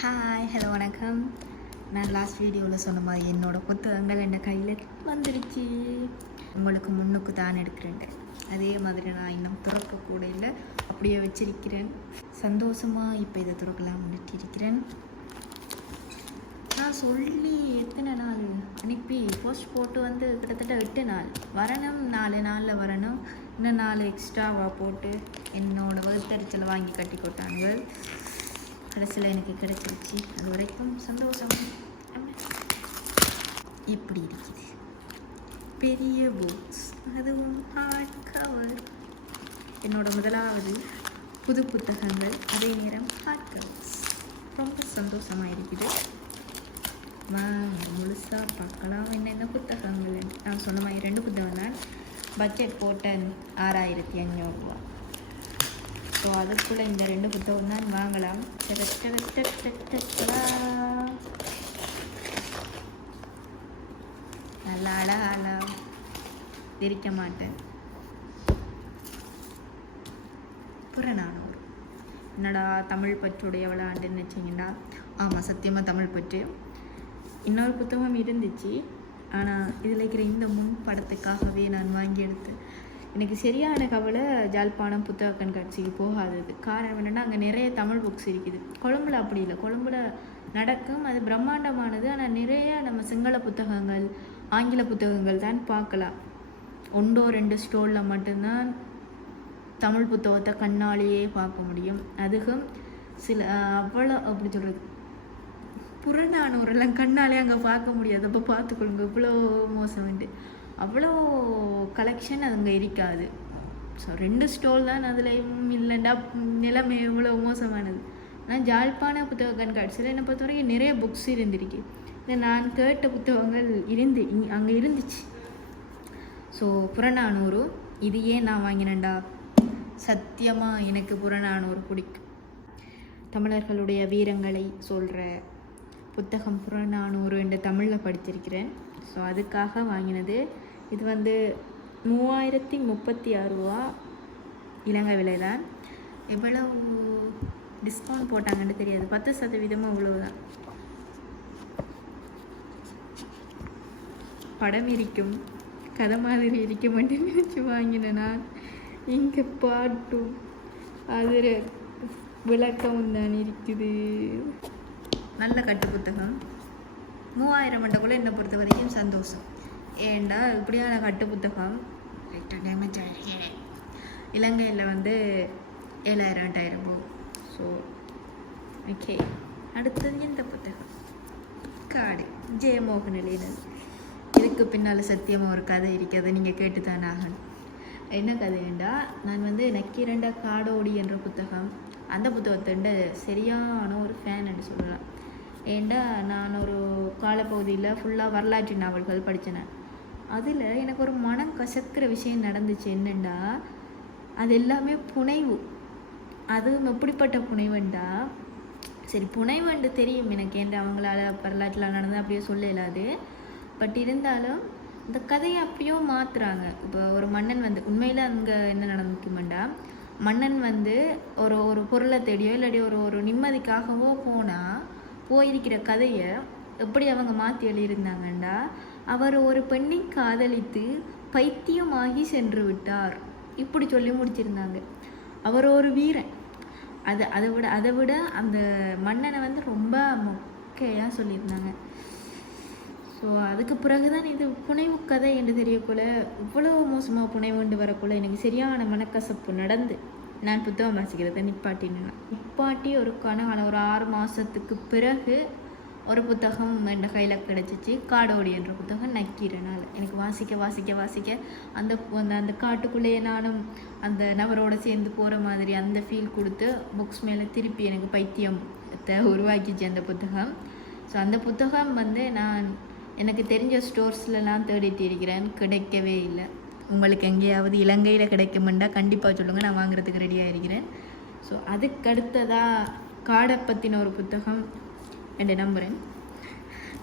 Hi hello வணக்கம். நான் last வீடியோவில் சொன்ன மாதிரி என்னோடய புத்தகங்கள் என் கையில் வந்துடுச்சு. உங்களுக்கு முன்னுக்கு தான் எடுக்கிறேன். அதே மாதிரி நான் இன்னும் துறக்கக்கூட இல்லை, அப்படியே வச்சிருக்கிறேன். சந்தோஷமாக இப்போ இதை துறக்கலாம் இருக்கிறேன். நான் சொல்லி எத்தனை நாள் அனுப்பி போஸ்ட் போட்டு வந்து கிட்டத்தட்ட 8 நாள் வரணும். 4 நாளில் வரணும். இன்னும் 4 எக்ஸ்ட்ராவாக போட்டு என்னோடய வகுத்தறிச்சலை வாங்கி கட்டி கொட்டாங்க. கடைசியில் எனக்கு கிடைச்சிருச்சு. அது வரைக்கும் சந்தோஷம். இப்படி இருக்குது பெரிய புக்ஸ், அதுவும் ஹார்ட் கவர். என்னோட முதலாவது புது புத்தகங்கள், அதே நேரம் ஹார்ட் கவர்ஸ். ரொம்ப சந்தோஷமாக இருக்குது. முழுசாக பார்க்கலாம் என்னென்ன புத்தகங்கள். நான் சொன்ன மாதிரி 2 புத்தகம் தான். பட்ஜெட் போட்ட 6500 ரூபா. ஸோ அதுக்குள்ளே இந்த 2 புத்தகம் தான் வாங்கலாம். நல்லா அழகால பிரிக்க மாட்டேன். புறநானூறு என்னடா தமிழ் பற்றுடைய விளையாண்டுன்னு வச்சிங்கன்னா, ஆமாம் சத்தியமாக தமிழ் பற்று. இன்னொரு புத்தகம் இருந்துச்சு, ஆனால் இதில் இருக்கிற இந்த முன் படத்துக்காகவே நான் வாங்கி எடுத்தேன். எனக்கு சரியான கவலை ஜாழ்ப்பாணம் புத்தக கண்காட்சிக்கு போகாதது. காரணம் என்னென்னா, அங்கே நிறைய தமிழ் புக்ஸ் இருக்குது. கொழும்புல அப்படி இல்லை. கொழும்புல நடக்கும், அது பிரம்மாண்டமானது. ஆனால் நிறைய நம்ம சிங்கள புத்தகங்கள், ஆங்கில புத்தகங்கள் தான் பார்க்கலாம். 1-2 ஸ்டோரில் மட்டும்தான் தமிழ் புத்தகத்தை கண்ணாலேயே பார்க்க முடியும். அதுவும் சில அவ்வளோ அப்படி சொல்கிறது, புறநானூறெல்லாம் கண்ணாலே அங்கே பார்க்க முடியாது. அப்போ பார்த்துக்கொள்ளுங்க, இவ்வளோ மோசம் உண்டு. அவ்வளோ கலெக்ஷன் அங்கே இருக்காது. ஸோ 2 ஸ்டோல் தான் அதுலேயும் இல்லைண்டா நிலைமை எவ்வளோ மோசமானது. ஆனால் ஜாழ்ப்பாண புத்தக கண்காட்சியில் என்னை பொறுத்த வரைக்கும் நிறைய புக்ஸ் இருந்திருக்கு. இதை நான் கேட்ட புத்தகங்கள் அங்கே இருந்துச்சு. ஸோ புறநானூறு இது ஏன் நான் வாங்கினேன்டா, சத்தியமாக எனக்கு புறநானூறு பிடிக்கும். தமிழர்களுடைய வீரங்களை சொல்கிற புத்தகம் புறநானூறு என்று தமிழில் படிச்சிருக்கிறேன். ஸோ அதுக்காக வாங்கினது. இது 3036 ரூபா இலங்கை விலை தான். எவ்வளவு டிஸ்கவுண்ட் போட்டாங்கன்னு தெரியாது. 10% அவ்வளவுதான். படம் இருக்கும், கதை மாதிரி இருக்க மாட்டேன்னு நினச்சி வாங்கினேன் நான். இங்கே பாட்டும் அதில் விளக்கமும் தான் இருக்குது. நல்ல கட்டு புத்தகம். 3000 மண்டக்குள்ளே என்னை பொறுத்த வரைக்கும் சந்தோஷம். ஏண்டா இப்படியான கட்டு புத்தகம் இலங்கையில் 7000-8000 போகும். So okay. அடுத்தது இந்த புத்தகம் காடு ஜெயமோகன் எழுதினது. இதுக்கு பின்னால் சத்தியமாக ஒரு கதை இருக்கிறது, நீங்கள் கேட்டு தான் ஆகணும். என்ன கதைண்டா, நான் நக்கீரண்ட காடோடி என்ற புத்தகம், அந்த புத்தகத்தோட சரியான ஒரு ஃபேன் என்று சொல்லலாம். ஏண்டா நான் ஒரு காலப்பகுதியில் ஃபுல்லாக வரலாற்று நாவல்கள் படித்தேன். அதில் எனக்கு ஒரு மனம் கசக்கிற விஷயம் நடந்துச்சு. என்னென்னா, அது எல்லாமே புனைவு. அதுவும் எப்படிப்பட்ட புனைவுண்டா, சரி புனைவுண்டு தெரியும் எனக்கு, ஏன்டா அவங்களால வரலாற்றில் நடந்து அப்படியே சொல்ல இயலாது. பட் இருந்தாலும் இந்த கதையை அப்படியோ மாற்றுறாங்க. இப்போ ஒரு மன்னன் உண்மையில் அங்கே என்ன நடந்துக்குமெண்டா, மன்னன் ஒரு பொருளை தேடியோ இல்லாட்டி ஒரு நிம்மதிக்காகவோ போயிருக்கிற கதையை எப்படி அவங்க மாற்றி எழுதியிருந்தாங்கண்டா, அவர் ஒரு பெண்ணை காதலித்து பைத்தியமாகி சென்று விட்டார், இப்படி சொல்லி முடிச்சிருந்தாங்க. அவர் ஒரு வீரன். அதை விட அந்த மன்னனை ரொம்ப மொக்கையாக சொல்லியிருந்தாங்க. ஸோ அதுக்கு பிறகுதான் இது புனைவு கதை என்று தெரியக்குள்ள, இவ்வளோ மோசமாக புனைவுண்டு வரக்குள்ள எனக்கு சரியான மனக்கசப்பு நடந்து நான் புத்தகம் வாசிக்கிறத நிப்பாட்டி ஒரு கனகால ஒரு 6 மாதத்துக்கு பிறகு ஒரு புத்தகம் என் கையில் கிடச்சிச்சு. காடோடி என்ற புத்தகம். நக்கீரனால் எனக்கு வாசிக்க அந்த காட்டுக்குள்ளேயே நானும் அந்த நபரோடு சேர்ந்து போகிற மாதிரி அந்த ஃபீல் கொடுத்து புக்ஸ் மேலே திருப்பி எனக்கு பைத்தியத்தை உருவாக்கிச்சு அந்த புத்தகம். ஸோ அந்த புத்தகம் நான் எனக்கு தெரிஞ்ச ஸ்டோர்ஸ்லாம் தேடிட்டு இருக்கிறேன், கிடைக்கவே இல்லை. உங்களுக்கு எங்கேயாவது இலங்கையில் கிடைக்குமெண்டா கண்டிப்பாக சொல்லுங்கள், நான் வாங்குறதுக்கு ரெடியாக இருக்கிறேன். ஸோ அதுக்கு அடுத்ததாக காடை பற்றின ஒரு புத்தகம் என்று நம்புகிறேன்.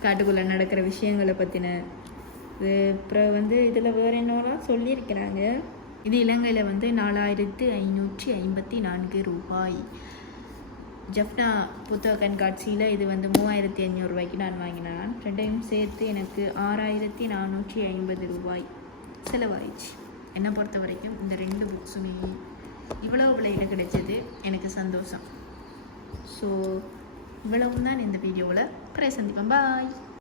காட்டுக்குள்ளே நடக்கிற விஷயங்களை பற்றின இது. அப்புறம் இதில் வேறு என்னன்னா சொல்லியிருக்கிறாங்க, இது இலங்கையில் 4554 ரூபாய். ஜப்னா புத்தக கண்காட்சியில் இது வந்து 3500 ரூபாய்க்கு நான் வாங்கினேன். ரெண்டையும் சேர்த்து எனக்கு 6450 ரூபாய் செலவாயிடுச்சு. என்னை பொறுத்த வரைக்கும் இந்த 2 புக்ஸுமே இவ்வளவு விலையில் கிடைச்சது எனக்கு சந்தோஷம். ஸோ இவ்வளவு தான் இந்த வீடியோவில். சந்திப்பேன். பாய்.